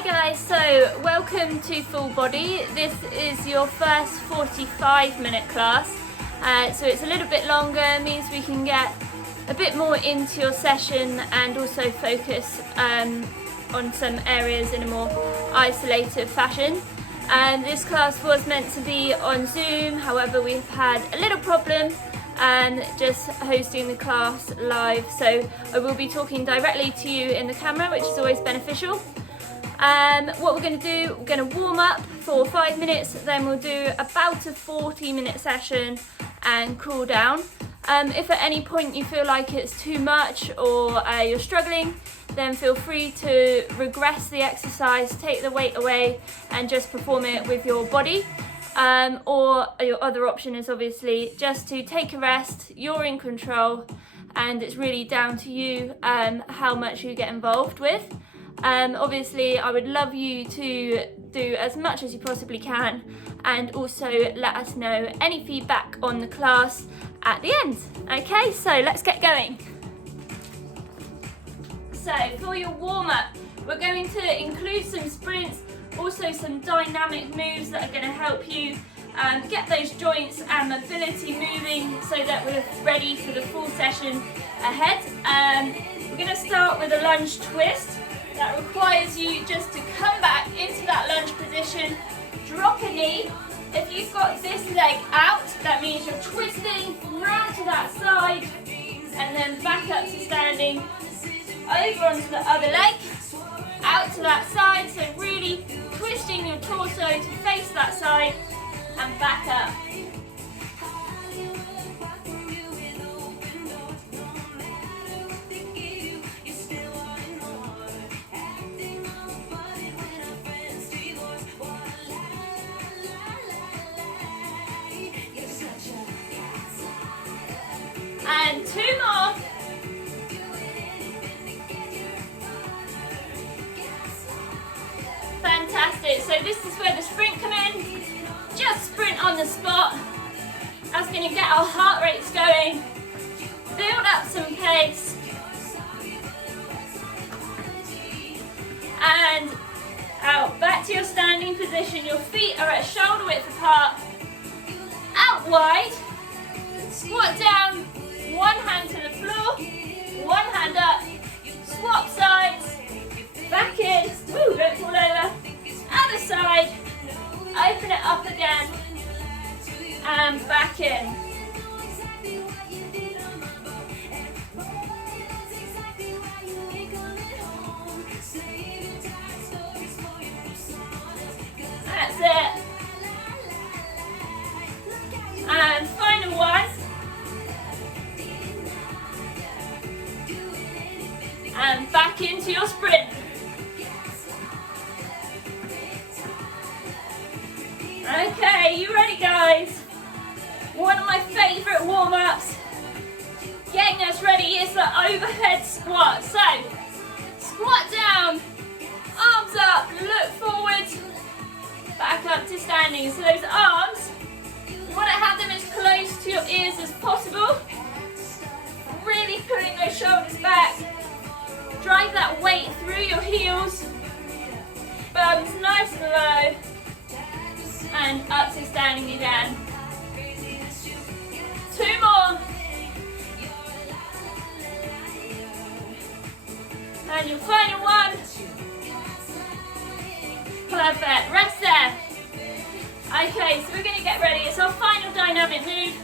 Hi guys, so welcome to Full Body. This is your first 45-minute class, so it's a little bit longer, means we can get a bit more into your session and also focus on some areas in a more isolated fashion. This class was meant to be on Zoom, however we've had a little problem just hosting the class live, so I will be talking directly to you in the camera, which is always beneficial. What we're going to do, we're going to warm up for 5 minutes, then we'll do about a 40-minute session and cool down. If at any point you feel like it's too much or you're struggling, then feel free to regress the exercise, take the weight away and just perform it with your body. Or your other option is obviously just to take a rest. You're in control and it's really down to you how much you get involved with. Obviously I would love you to do as much as you possibly can and also let us know any feedback on the class at the end. Okay, so let's get going. So for your warm-up, we're going to include some sprints, also some dynamic moves that are going to help you get those joints and mobility moving so that we're ready for the full session ahead. We're going to start with a lunge twist. That requires you just to come back into that lunge position, drop a knee. If you've got this leg out, that means you're twisting round to that side and then back up to standing, over onto the other leg, out to that side, so really twisting your torso to face that side and back up. And 2 more. Fantastic. So this is where the sprint come in. Just sprint on the spot. That's going to get our heart rates going. Build up some pace. And out. Back to your standing position. Your feet are at shoulder width apart. Out wide. Squat down. One hand to the floor, one hand up, swap sides, back in, woo, don't fall over, other side, open it up again, and back in. That's it. And final one. And back into your sprint. Okay, you ready guys? One of my favourite warm-ups. Getting us ready is the overhead squat. So, squat down, arms up, look forward, back up to standing. So those arms, you want to have them as close to your ears as possible. Really pulling those shoulders back. Drive that weight through your heels, bums nice and low, and up to standing again. 2 more. And your final one. Perfect, rest there. Okay, so we're going to get ready. It's our final dynamic move.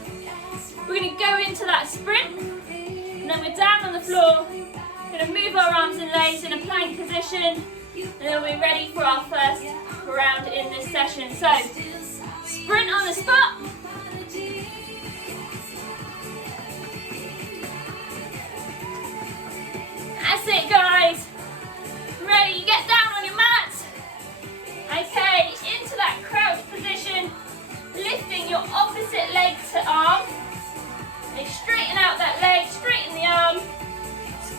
We're going to go into that sprint, and then we're down on the floor. We're going to move our arms and legs in a plank position and then we're ready for our first round in this session. So, sprint on the spot. That's it guys. Ready, you get down on your mat. Okay, into that crouch position, lifting your opposite leg to arm. And straighten out that leg, straighten the arm.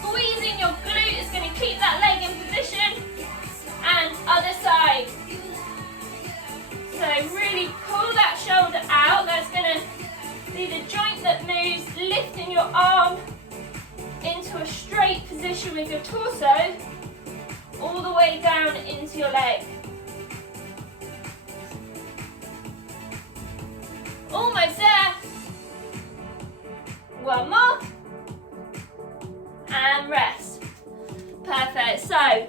Squeezing your glute is going to keep that leg in position, and other side. So really pull that shoulder out. That's going to be the joint that moves, lifting your arm into a straight position with your torso all the way way down into your leg. Almost there. One more. And rest. Perfect. So,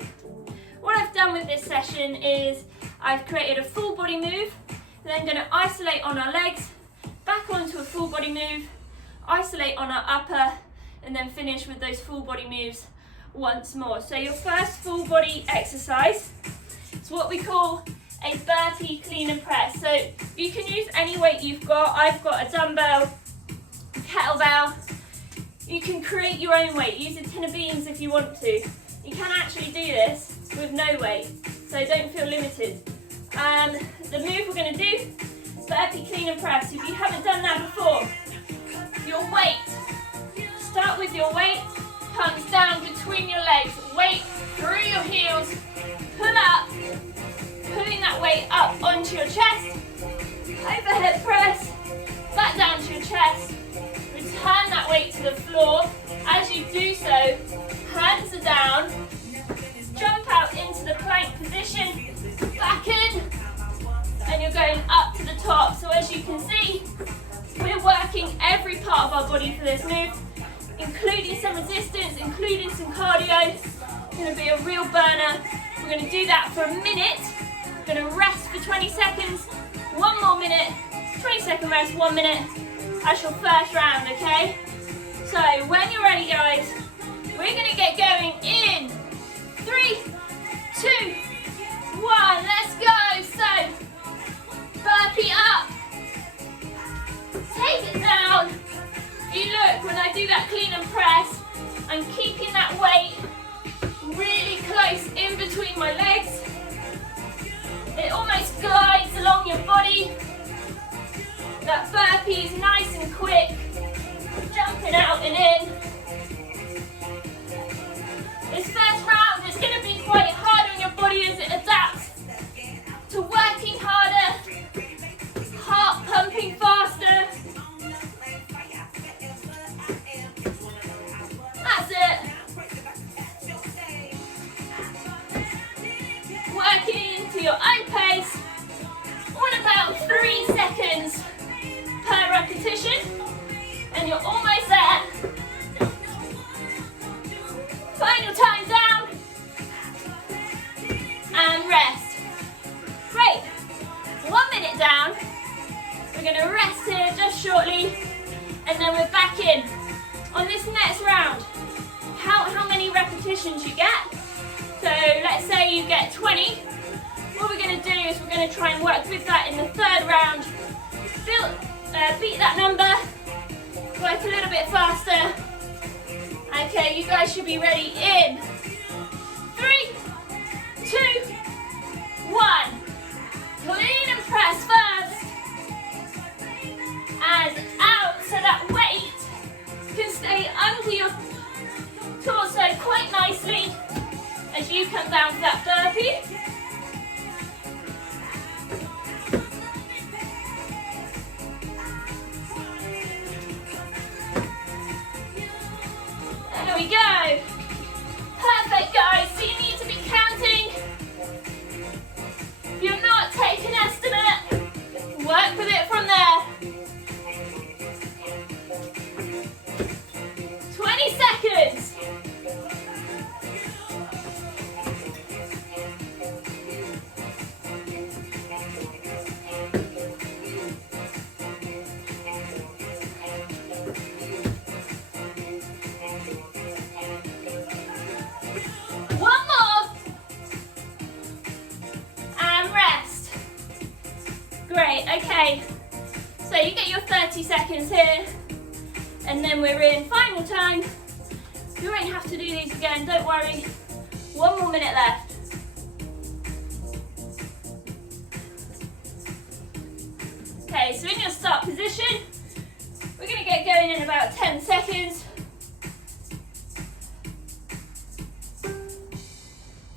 what I've done with this session is I've created a full body move, then going to isolate on our legs, back onto a full body move, isolate on our upper, and then finish with those full body moves once more. So your first full body exercise is what we call a burpee clean and press. So you can use any weight you've got. I've got a dumbbell, a kettlebell. You can create your own weight. Use a tin of beans if you want to. You can actually do this with no weight, so don't feel limited. The move we're going to do is burpee clean and press. If you haven't done that before, your weight, start with your weight, comes down between your legs, weight through your heels, pull up, pulling that weight up onto your chest, overhead press, back down to your chest, return that weight to the floor. As you do so, hands are down, jump out into the plank position, back in, and you're going up to the top. So as you can see, we're working every part of our body for this move, including some resistance, including some cardio. It's going to be a real burner. We're going to do that for a minute. We're going to rest for 20 seconds, one more minute, 20-second rest, 1 minute. That's your first round, okay? So when you're ready, guys, we're going to get going in 3, 2, 1. Let's go. So burpee up, take it down. You look, when I do that clean and press, I'm keeping that weight really close in between my legs. It almost glides along your body. That burpee is nice and quick, jumping out and in. This first round is going to be quite hard on your body as it adapts to working harder, heart pumping faster. That's it. Working into your own pace, on about 3 seconds per repetition, and you're almost there. Final time down, and rest. Great. 1 minute down. We're going to rest here just shortly, and then we're back in. On this next round, count how many repetitions you get. So let's say you get 20. What we're going to do is we're going to try and work with that in the third round. Beat that number, work a little bit faster. Okay, you guys should be ready in 3, 2, 1. Clean and press first. And out, so that weight can stay under your torso quite nicely as you come down to that burpee. There we go. Perfect, guys. So you need to be counting. If you're not, take an estimate. Work with it from there. 20 seconds. Okay, so you get your 30 seconds here, and then we're in final time. You won't have to do these again, don't worry. 1 more minute left. Okay, so in your start position, we're going to get going in about 10 seconds.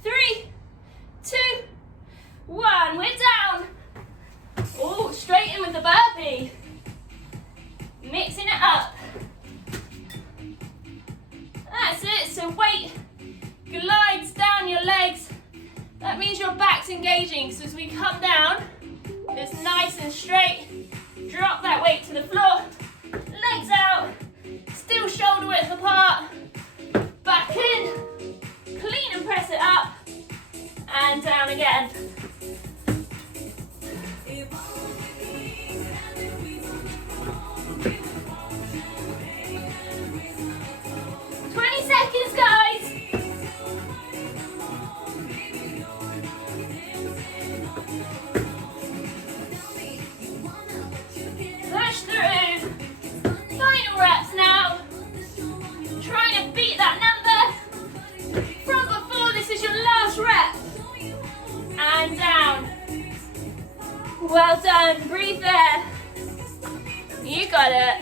3, 2, 1, we're down. Oh, straight in with the burpee. Mixing it up. That's it, so weight glides down your legs That means your back's engaging, so as we come down, it's nice and straight. Drop that weight to the floor, legs out, still shoulder width apart, back in, clean and press it up, and down again. Seconds, guys. Push through. Final reps now. Trying to beat that number from before. This is your last rep. And down. Well done. Breathe there. You got it.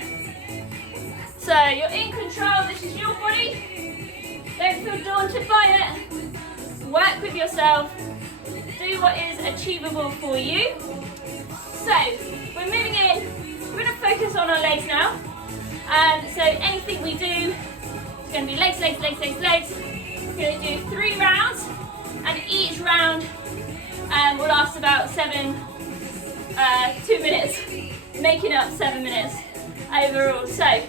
So you're in control. This is your body. Don't feel daunted by it. Work with yourself. Do what is achievable for you. So, we're moving in. We're going to focus on our legs now. So anything we do is going to be legs, legs, legs, legs, legs. We're going to do 3 rounds. And each round will last about 2 minutes. Making up 7 minutes overall. So,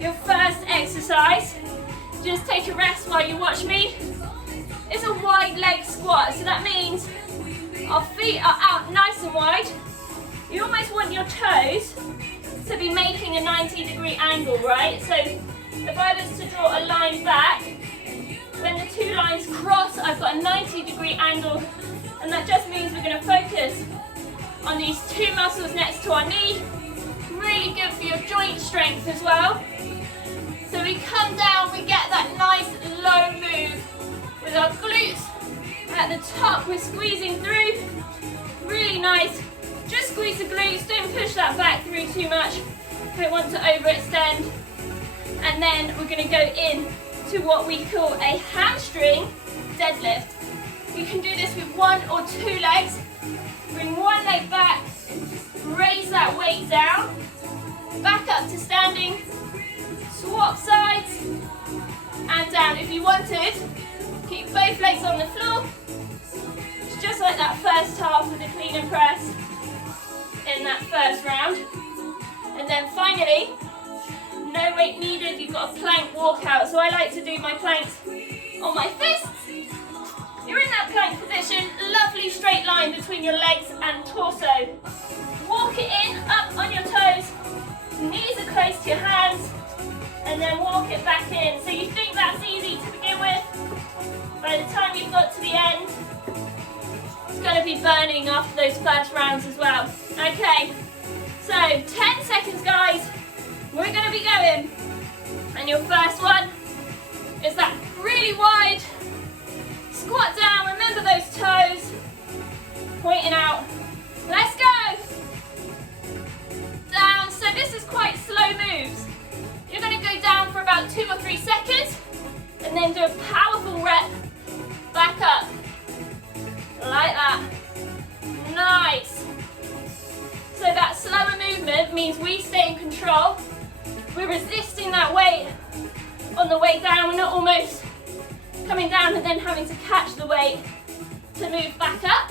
your first exercise, just take a rest while you watch me. It's a wide leg squat, so that means our feet are out nice and wide. You almost want your toes to be making a 90-degree angle, right? So if I was to draw a line back, when the 2 lines cross, I've got a 90-degree angle, and that just means we're going to focus on these 2 muscles next to our knee. Really good for your joint strength as well. So we come down, we get that nice low move with our glutes at the top. We're squeezing through, really nice. Just squeeze the glutes, don't push that back through too much. Don't want to overextend. And then we're going to go in to what we call a hamstring deadlift. You can do this with 1 or 2 legs. Bring 1 leg back, raise that weight down, back up to standing. Swap sides and down. If you wanted, keep both legs on the floor. It's just like that first half of the clean and press in that first round. And then finally, no weight needed, you've got a plank walkout. So I like to do my planks on my fists. You're in that plank position, lovely straight line between your legs and torso. Walk it in, up on your toes, knees are close to your hands. And then walk it back in. So you think that's easy to begin with. By the time you've got to the end, it's going to be burning after those first rounds as well. Okay, so 10 seconds, guys. We're going to be going. And your first one is that really wide squat down. Remember those toes pointing out. Let's go. Down. So this is quite slow moves. You're going to go down for about 2 or 3 seconds and then do a powerful rep back up like that. Nice. So that slower movement means we stay in control. We're resisting that weight on the way down. We're not almost coming down and then having to catch the weight to move back up.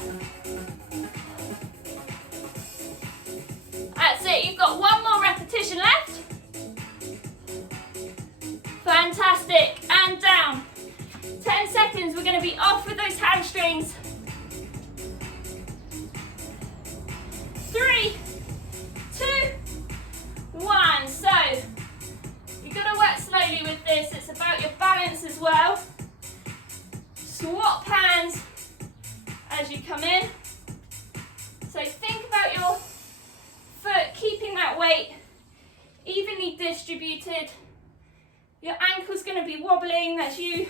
That's it. You've got 1 more repetition left. Fantastic, and down. 10 seconds, we're going to be off with those hamstrings. 3, 2, 1. So, you've got to work slowly with this. It's about your balance as well. Swap hands as you come in. So think about your foot, keeping that weight evenly distributed. Your ankle's going to be wobbling, that's you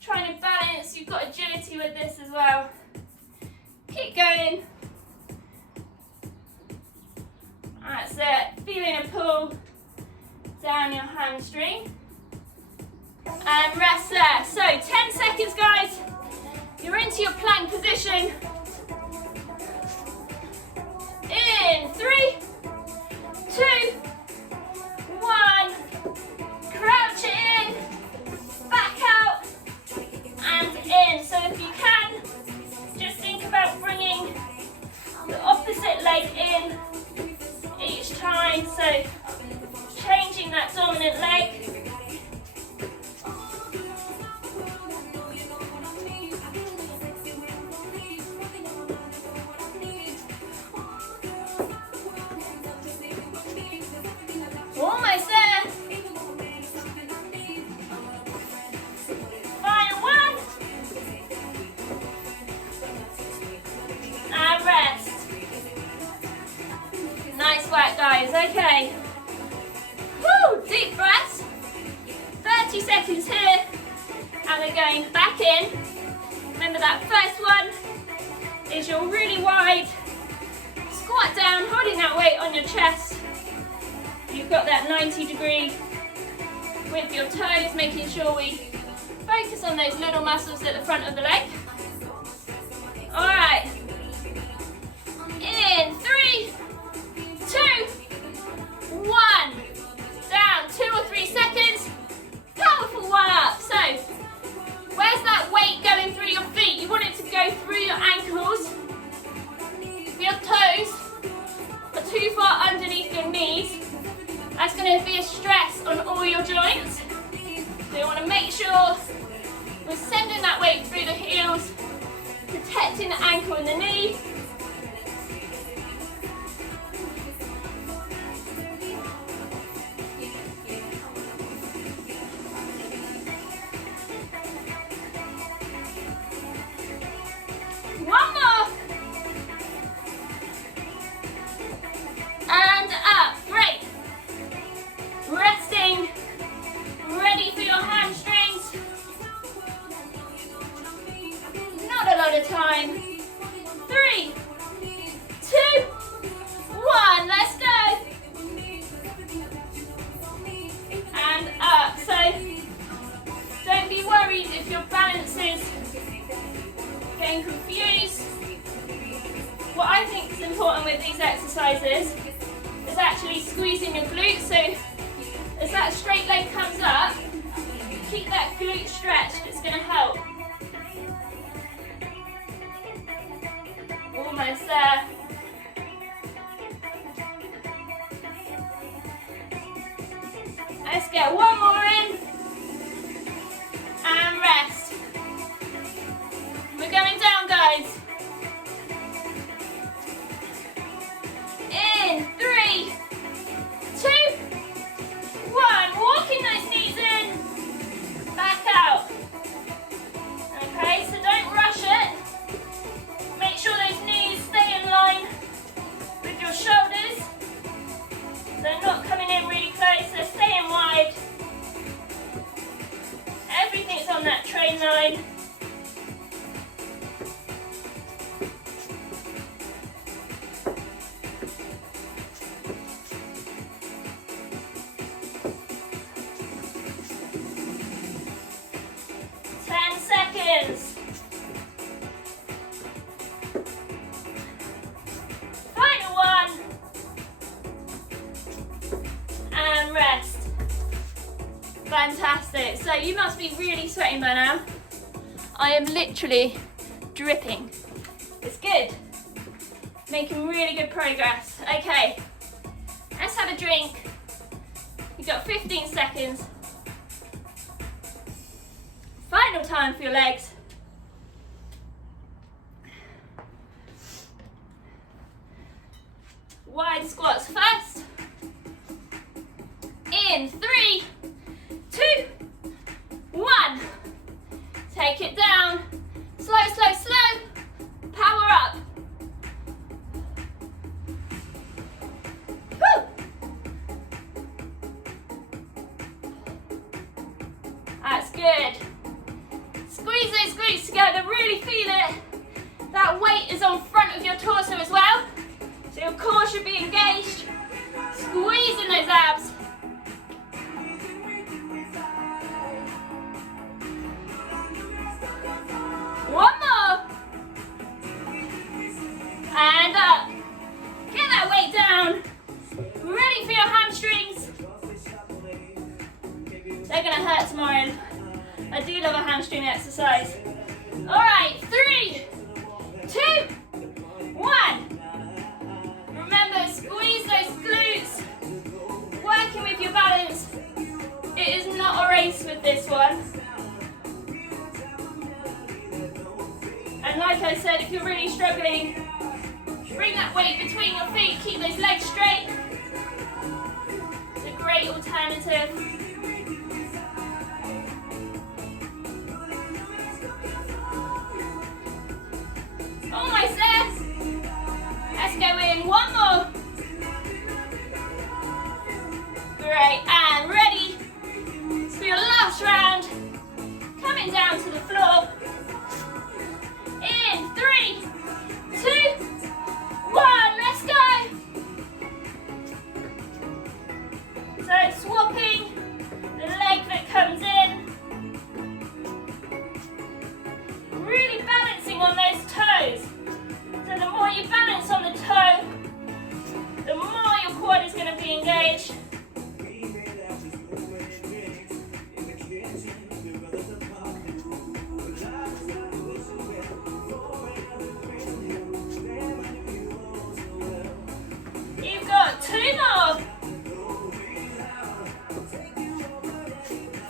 trying to balance. You've got agility with this as well. Keep going. That's it. Feeling a pull down your hamstring. And rest there. So 10 seconds, guys. You're into your plank position. In 3, 2, 1. Crouch it in, back out, and in. So if you can, Remember that first one is your really wide squat down, holding that weight on your chest. You've got that 90-degree with your toes, making sure we focus on those little muscles at the front of the leg. All right. In 3, 2, 1. Down, 2 or 3 seconds. Powerful one up. So, where's that weight going through your feet? You want it to go through your ankles. If your toes are too far underneath your knees, that's going to be a stress on all your joints. So you want to make sure we're sending that weight through the heels, protecting the ankle and the knee. One more. And up. Great. Resting. Ready for your hamstrings. Not a lot of time. 3, 2, 1. Let's go. And up. So don't be worried if your balance is getting confused. What I think is important with these exercises is actually squeezing your glutes. So as that straight leg comes up, keep that glute stretched. It's going to help. Almost there. Let's get one more in. And rest. We're going down, guys. In 3, 2, 1. Walking those knees in. Back out. Okay, so don't rush it. Make sure those knees stay in line with your shoulders. They're not coming in really close, they're staying wide. Everything's on that train line. Final one. And rest. Fantastic. So you must be really sweating by now. I am literally dripping. It's good. Making really good progress. Okay, let's have a drink. You've got 15 seconds. Final time for your legs. Wide squats first. In 3, 2, 1. Take it down. Slow, slow, slow. Power up. Woo. That's good. Squeeze those glutes together, really feel it. That weight is on front of your torso as well. So your core should be engaged. Squeezing those abs. One more. And up. Get that weight down. Ready for your hamstrings. They're going to hurt tomorrow. I do love a hamstring exercise. All right, 3, 2, 1. Remember, squeeze those glutes. Working with your balance. It is not a race with this one. And like I said, if you're really struggling, bring that weight between your feet. Keep those legs straight. It's a great alternative. Almost there. Let's go in. One more. Great. And ready for your last round. Coming down to the floor. on those toes. So the more you balance on the toe, the more your quad is going to be engaged. You've got 2 more.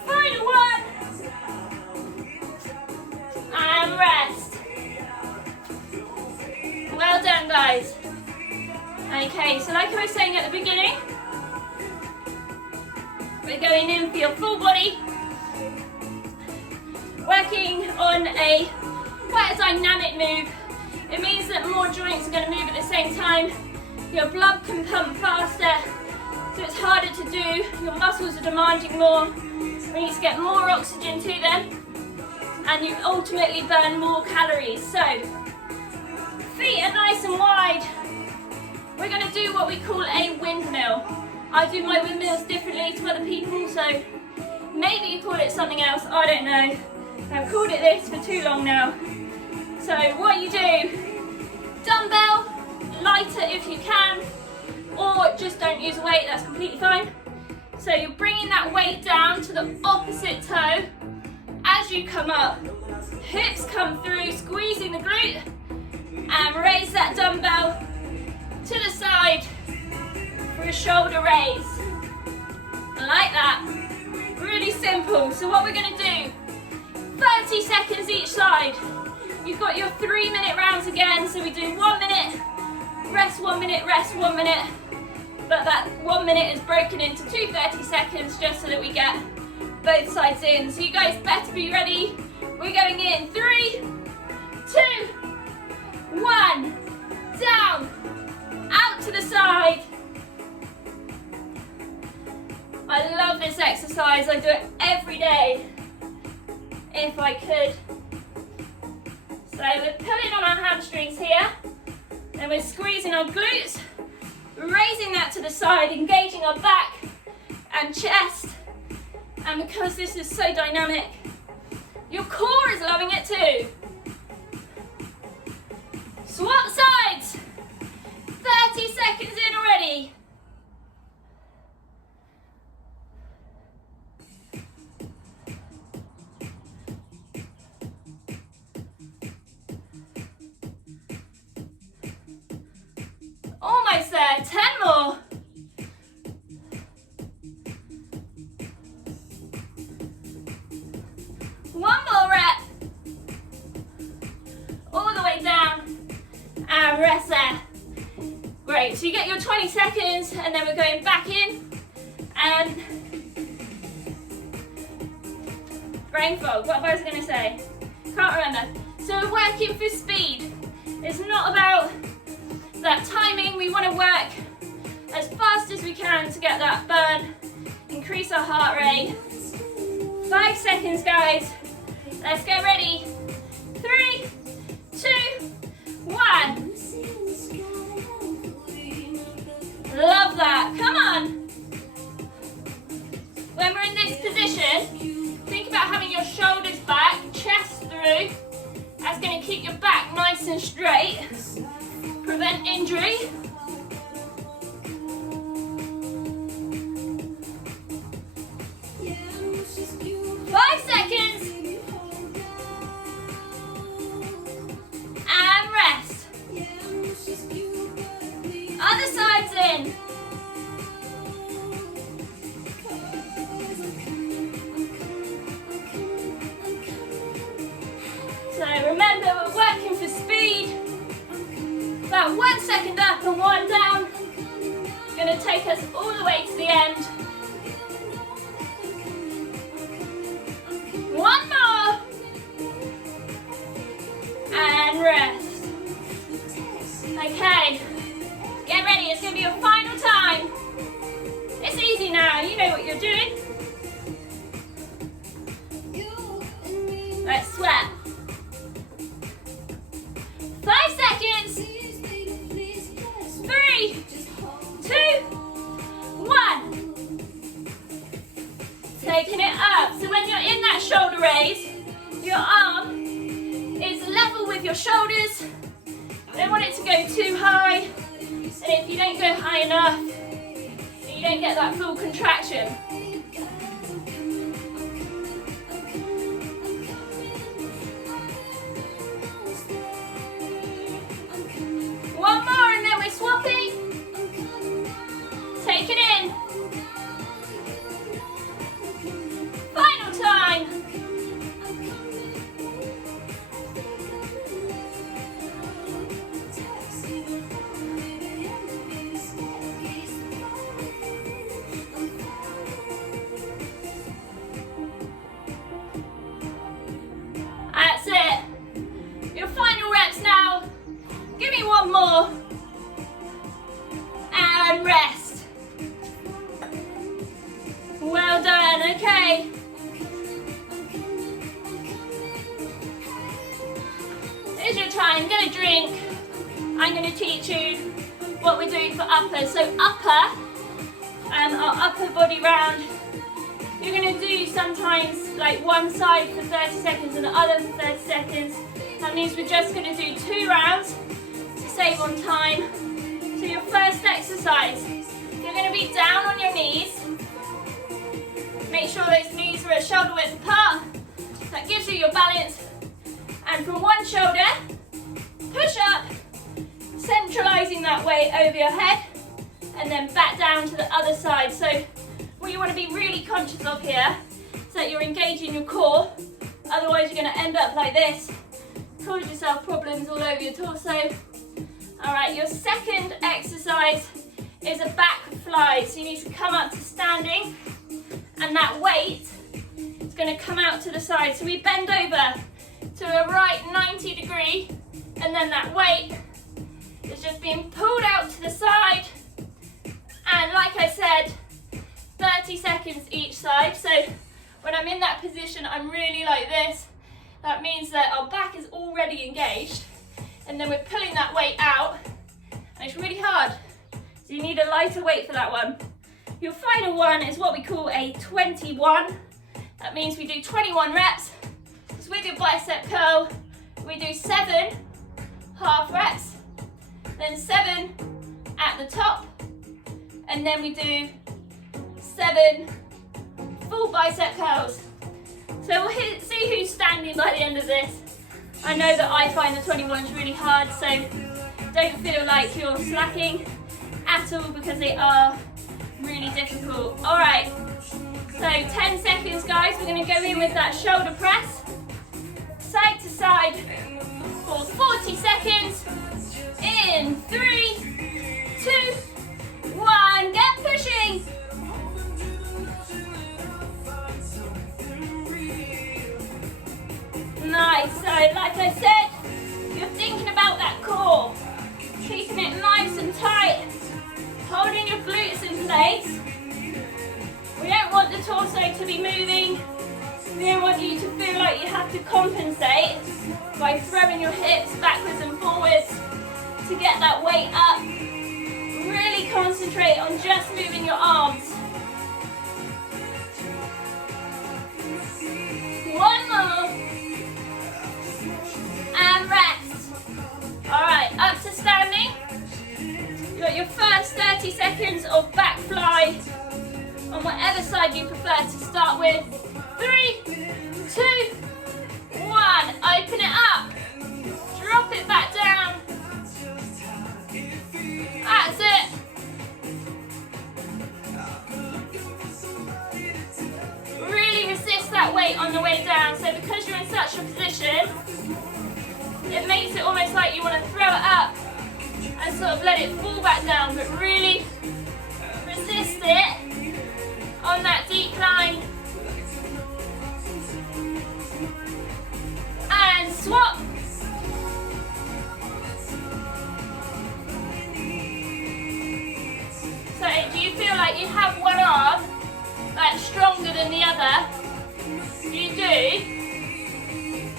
Final one. And rest. Well done, guys. Okay, so like I was saying at the beginning, we're going in for your full body, working on quite a dynamic move. It means that more joints are going to move at the same time. Your blood can pump faster, so it's harder to do. Your muscles are demanding more. We need to get more oxygen to them, and you ultimately burn more calories. So, feet are nice and wide. We're going to do what we call a windmill. I do my windmills differently to other people, so maybe you call it something else, I don't know. I've called it this for too long now. So what you do, dumbbell, lighter if you can, or just don't use a weight, that's completely fine. So you're bringing that weight down to the opposite toe as you come up. Hips come through, squeezing the glute, and raise that dumbbell to the side for a shoulder raise. Like that. Really simple. So what we're going to do, 30 seconds each side. You've got your 3-minute rounds again. So we do 1 minute, rest 1 minute, rest 1 minute. But that 1 minute is broken into 2 30 seconds just so that we get both sides in. So you guys better be ready. We're going in 3, 2, 1. Down. Out to the side. I love this exercise. I do it every day if I could. So we're pulling on our hamstrings here, and we're squeezing our glutes, raising that to the side, engaging our back and chest. And because this is so dynamic, your core is loving it too. Swap sides. 30 seconds in already. Almost there, 10 more. One more rep. All the way down and rest there. Great, so you get your 20 seconds and then we're going back in and brain fog, what was I going to say? Can't remember. So we're working for speed. It's not about that timing, we want to work as fast as we can to get that burn, increase our heart rate. 5 seconds guys, let's get ready. 3, 2, 1. Love that, come on. When we're in this position, think about having your shoulders back, chest through. That's going to keep your back nice and straight, prevent injury. And rest. Other side's in. So remember, we're working for speed. About 1 second up and 1 down. It's going to take us all the way to the end. 1 more. And rest. Okay, get ready, it's going to be your final time. It's easy now, you know what you're doing. Let's sweat. 5 seconds. 3, 2, 1. Taking it up. So when you're in that shoulder raise, your arm is level with with your shoulders. Don't want it to go too high. And if you don't go high enough, you don't get that full contraction. One more and then we're swapping. Take it in. Final time. That's it. Your final reps now. Give me one more. And rest. Well done, okay. Here's your time, get a drink. I'm going to teach you what we're doing for upper. So upper, our upper body round, you're going to do sometimes like one side for 30 seconds and the other for 30 seconds. That means we're just going to do 2 rounds to save on time. So your first exercise, you're going to be down on your knees. Make sure those knees are a shoulder width apart. That gives you your balance. And from one shoulder, push up, centralising that weight over your head, and then back down to the other side. So what you want to be really conscious of here is that you're engaging your core. Otherwise you're going to end up like this. Cause yourself problems all over your torso. Alright, your second exercise is a back fly. So you need to come up to standing and that weight is going to come out to the side. So we bend over to a right 90 degree and then that weight is just being pulled out to the side. And like I said, 30 seconds each side. So when I'm in that position, I'm really like this. That means that our back is already engaged and then we're pulling that weight out and it's really hard. So you need a lighter weight for that one. Your final one is what we call a 21. That means we do 21 reps. It's with your bicep curl. We do 7 half reps, then 7 at the top, and then we do 7 full bicep curls. So we'll see who's standing by the end of this. I know that I find the 21s really hard, so don't feel like you're slacking at all because they are really difficult. All right, so 10 seconds guys, we're gonna go in with that shoulder press, side to side for 40 seconds. In 3, 2, 1, get pushing. Nice, so like I said, you're thinking about that core, keeping it nice and tight, holding your glutes in place. We don't want the torso to be moving. We don't want you to feel like you have to compensate by throwing your hips backwards and forwards to get that weight up. Really concentrate on just moving your arms. One more. And rest. Alright, up to standing. You got your first 30 seconds of back fly on whatever side you prefer to start with. 3, 2, 1. Open it up. Drop it back down. That's it. Really resist that weight on the way down. So because you're in such a position, it makes it almost like you want to throw it up and sort of let it fall back down, but really resist it on that decline. And swap. So do you feel like you have one arm that's stronger than the other? You do.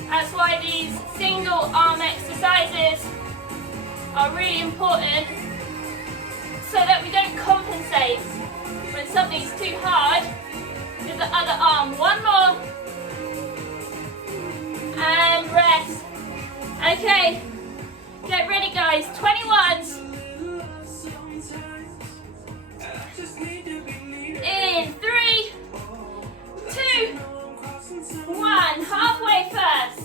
That's why these single arm exercises are really important so that we don't compensate when something's too hard with the other arm. One more. And rest. Okay, get ready guys, 21s. In 3, 2, 1, halfway first.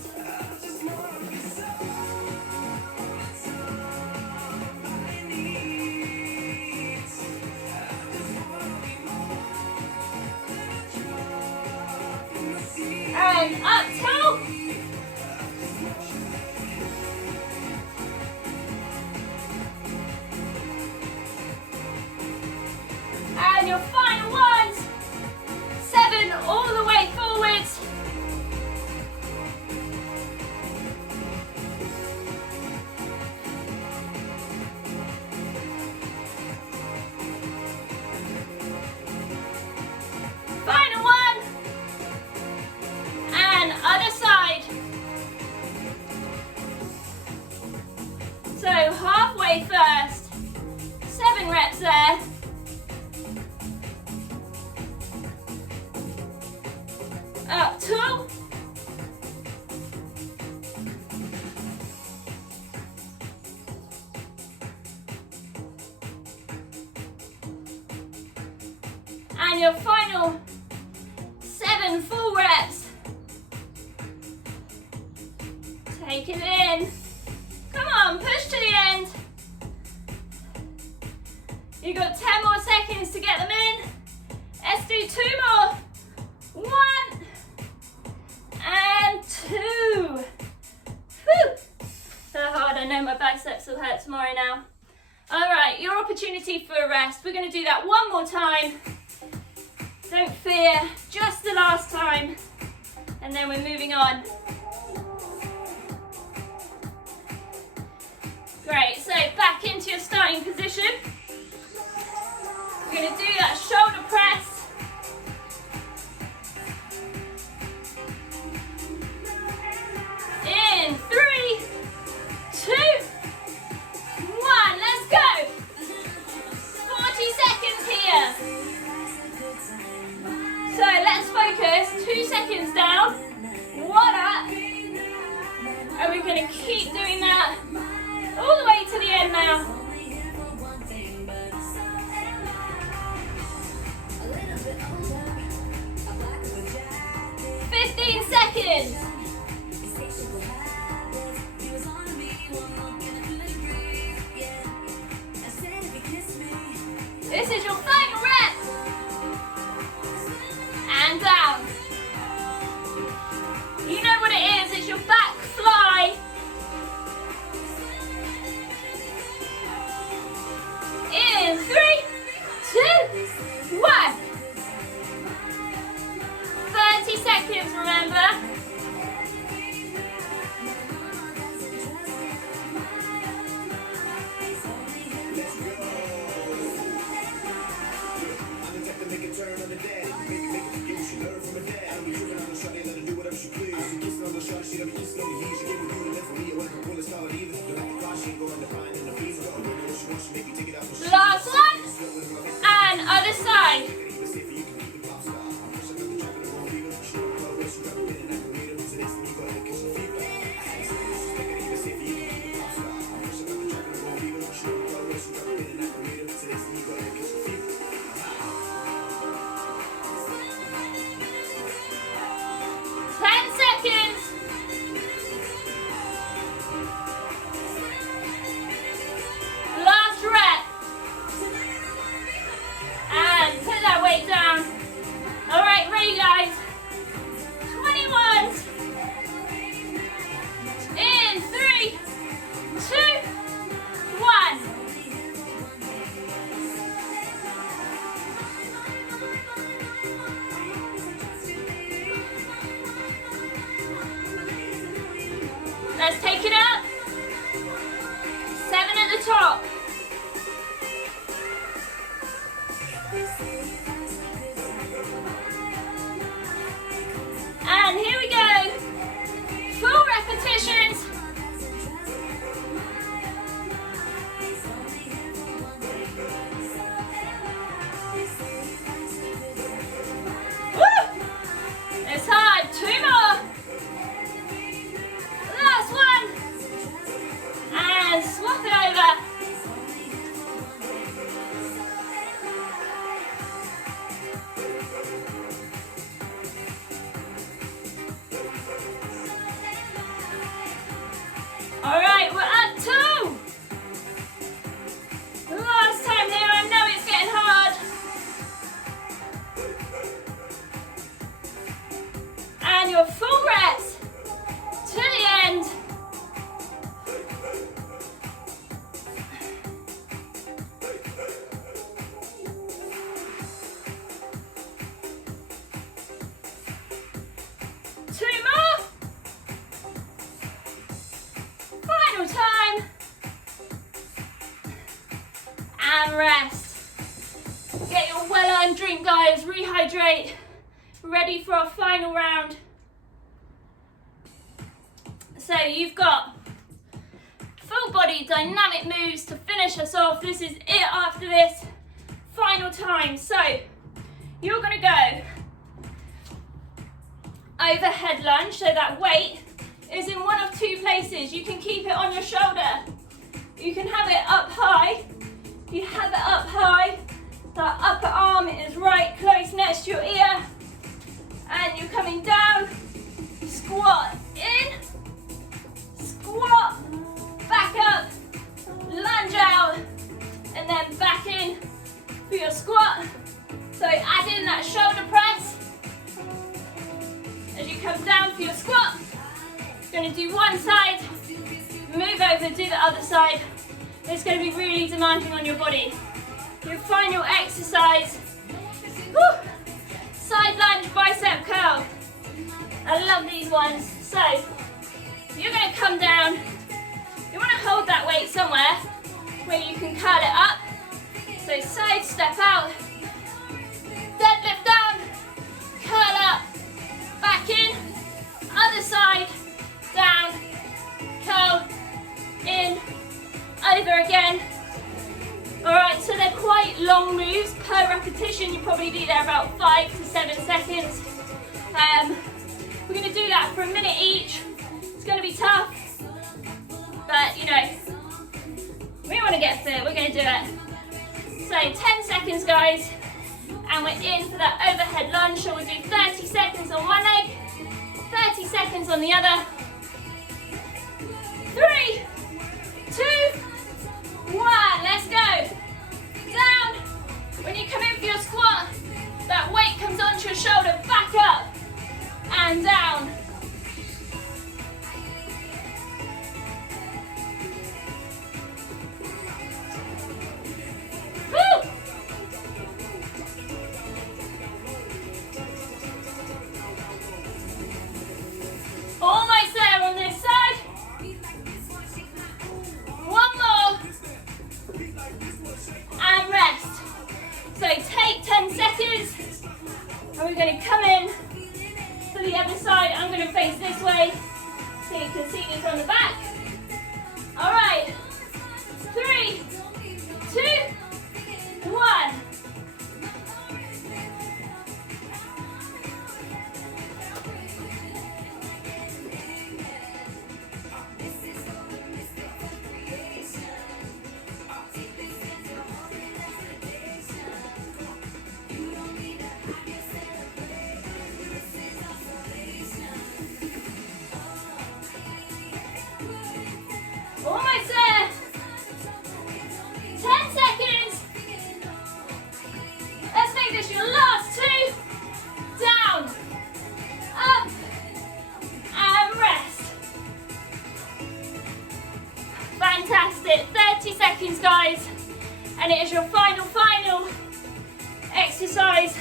And up 2. And your final ones. 7 all the way forwards. Final one. And other side. So halfway first. 7 reps there. Up 2. And your final 7 full reps. Take it in. Come on, push to the end. You've got 10 more seconds to get them in. Let's do 2 more. 1 and 2. Whew. So hard, I know my biceps will hurt tomorrow now. All right, your opportunity for a rest. We're going to do that one more time. Don't fear, just the last time. And then we're moving on. Great, so back into your starting position. We're going to do that shoulder press. In 3, 2, 1, let's go. 40 seconds here. So let's focus, 2 seconds down, 1 up. And we're going to keep doing that all the way to the end now. 15 seconds. This is your final rep. And down. You know what it is, it's your back fly. In 3, 2, 1. 30 seconds, remember. Last one, and other side. Let's take it up. 7 at the top. And here we go. Full repetitions. Woo! It's hard. 2 more. Last one. right, we're at 2. Last time here, I know it's getting hard. And your full rest to the end. Time and rest. Get your well-earned drink, guys. Rehydrate. Ready for our final round. So you've got full body dynamic moves to finish us off. This is it after this. Final time. So you're going to go overhead lunge, so that weight is in one of 2 places. You can keep it on your shoulder. You can have it up high. You have it up high. That upper arm is right close next to your ear. And you're coming down. Squat in. Squat. Back up. Lunge out. And then back in for your squat. So add in that shoulder press as you come down for your squat. Going to do one side, move over, do the other side. It's going to be really demanding on your body. Your final exercise, woo, side lunge bicep curl. I love these ones. So you're going to come down. You want to hold that weight somewhere where you can curl it up. So side step out, deadlift down, curl up, back in, other side, down, curl, in, over again. Alright, so they're quite long moves. Per repetition, you probably be there about 5 to 7 seconds. We're going to do that for a minute each. It's going to be tough, but you know, we want to get fit, we're going to do it. So 10 seconds, guys, and we're in for that overhead lunge. So we'll do 30 seconds on one leg, 30 seconds on the other. 3, 2, 1, let's go. Down. When you come in for your squat, that weight comes onto your shoulder, back up and down. Woo! Almost there on this side. One more. And rest. So take 10 seconds. And we're going to come in to the other side. I'm going to face this way so you can see me from the back. All right. 3, 2, 1. Almost there. 10 seconds. Let's make this your last 2. Down, up, and rest. Fantastic. 30 seconds, guys. And it is your final exercise.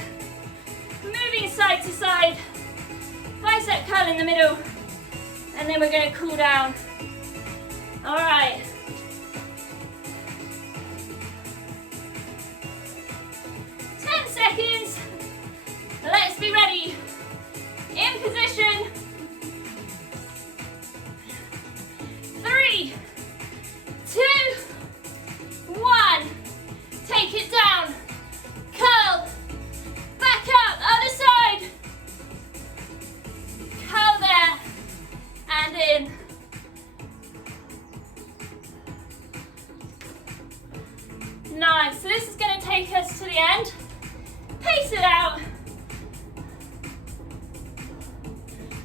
Moving side to side. Bicep curl in the middle. And then we're going to cool down. All right. Seconds. Let's be ready. In position. 3, 2, 1. Take it down. Curl. Back up. Other side. Curl there. And in. Nice. So this is going to take us to the end. Pace it out.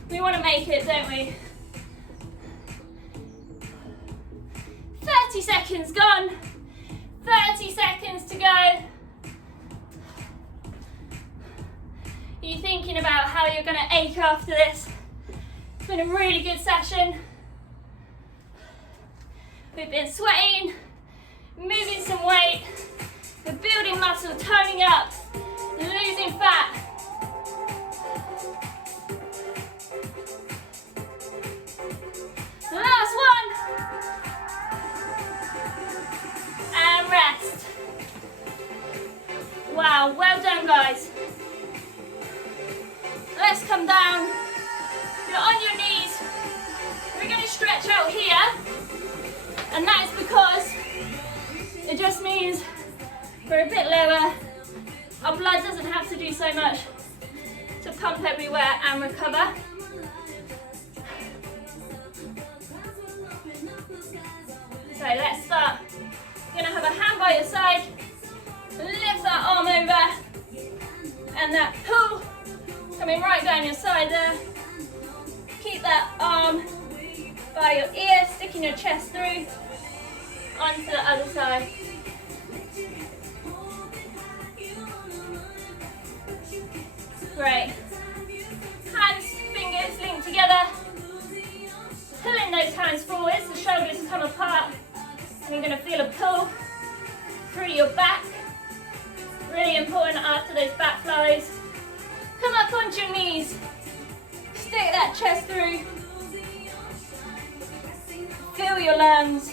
We want to make it, don't we? 30 seconds gone. 30 seconds to go. Are you thinking about how you're going to ache after this? It's been a really good session. We've been sweating, moving some weight, we're building muscle, toning up, losing fat. Last one. And rest. Wow, well done guys. Let's come down. You're on your knees. We're going to stretch out here. And that is because it just means we're a bit lower. Our blood doesn't have to do so much to pump everywhere and recover. So let's start. You're going to have a hand by your side. Lift that arm over. And that pull coming right down your side there. Keep that arm by your ear, sticking your chest through. Onto the other side. Great. Hands, fingers linked together. Pulling those hands forwards, the shoulders come apart. And you're going to feel a pull through your back. Really important after those back flies. Come up onto your knees. Stick that chest through. Feel your lungs.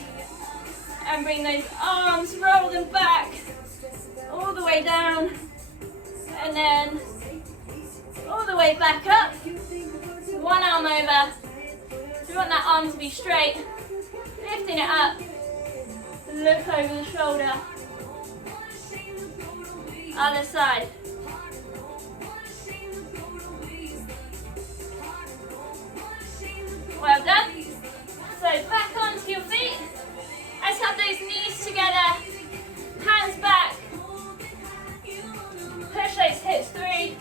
And bring those arms, roll them back, all the way down, and then all the way back up. One arm over. So you want that arm to be straight. Lifting it up. Look over the shoulder. Other side. Well done. So back onto your feet. Let's have those knees together, hands back, push those hips through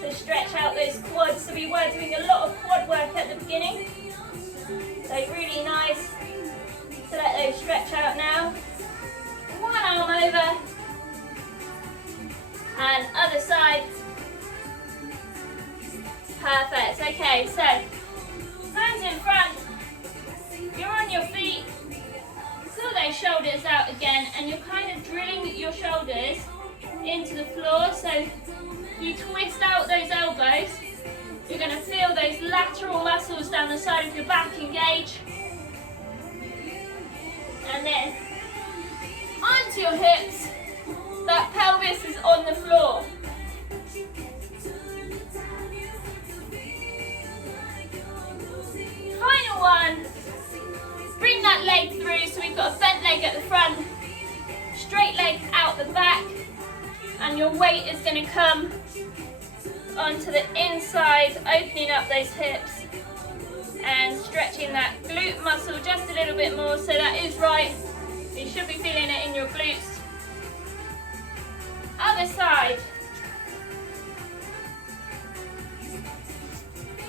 to stretch out those quads. So we were doing a lot of quad work at the beginning, so really nice to let those stretch out now. One arm over, and other side. Perfect, okay, so hands in front, you're on your feet. Pull those shoulders out again, and you're kind of drilling your shoulders into the floor. So you twist out those elbows. You're going to feel those lateral muscles down the side of your back engage. And then onto your hips. That pelvis is on the floor. Final one. Bring that leg through, so we've got a bent leg at the front, straight leg out the back, and your weight is going to come onto the inside, opening up those hips and stretching that glute muscle just a little bit more, so that is right. You should be feeling it in your glutes. Other side.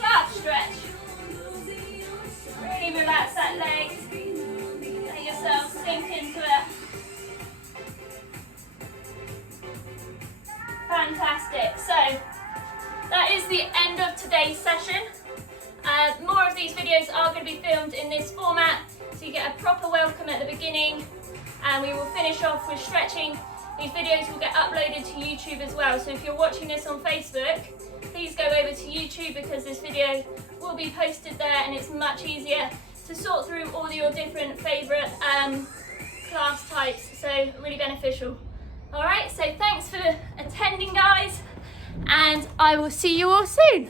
Last stretch. Really relax that leg. Let yourself sink into it. Fantastic. So that is the end of today's session. More of these videos are going to be filmed in this format, so you get a proper welcome at the beginning, and we will finish off with stretching. These videos will get uploaded to YouTube as well, so if you're watching this on Facebook, please go over to YouTube, because this video will be posted there, and it's much easier to sort through all your different favourite class types, so really beneficial. Alright, so thanks for attending guys, and I will see you all soon.